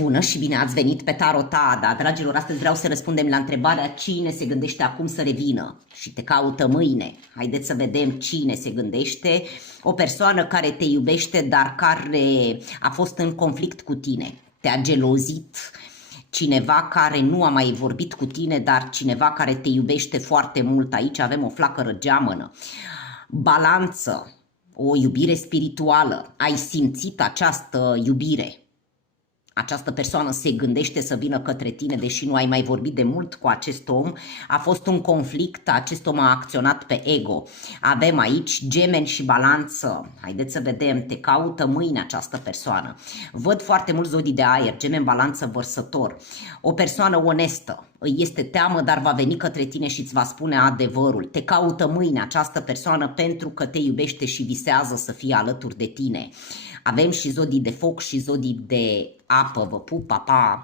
Bună și bine ați venit pe Tarotada. Dragilor, astăzi vreau să răspundem la întrebarea cine se gândește acum să revină și te caută mâine. Haideți să vedem cine se gândește. O persoană care te iubește, dar care a fost în conflict cu tine, te-a gelozit. Cineva care nu a mai vorbit cu tine, dar cineva care te iubește foarte mult. Aici avem o flacără geamănă. Balanță, o iubire spirituală. Ai simțit această iubire. Această persoană se gândește să vină către tine, deși nu ai mai vorbit de mult cu acest om. A fost un conflict, acest om a acționat pe ego. Avem aici Gemeni și Balanță. Haideți să vedem, te caută mâine această persoană. Văd foarte mulți zodii de aer, Gemeni, Balanță, Vărsător. O persoană onestă, îi este teamă, dar va veni către tine și îți va spune adevărul. Te caută mâine această persoană pentru că te iubește și visează să fie alături de tine. Avem și zodii de foc și zodii de apă. Vă pup, pa, pa!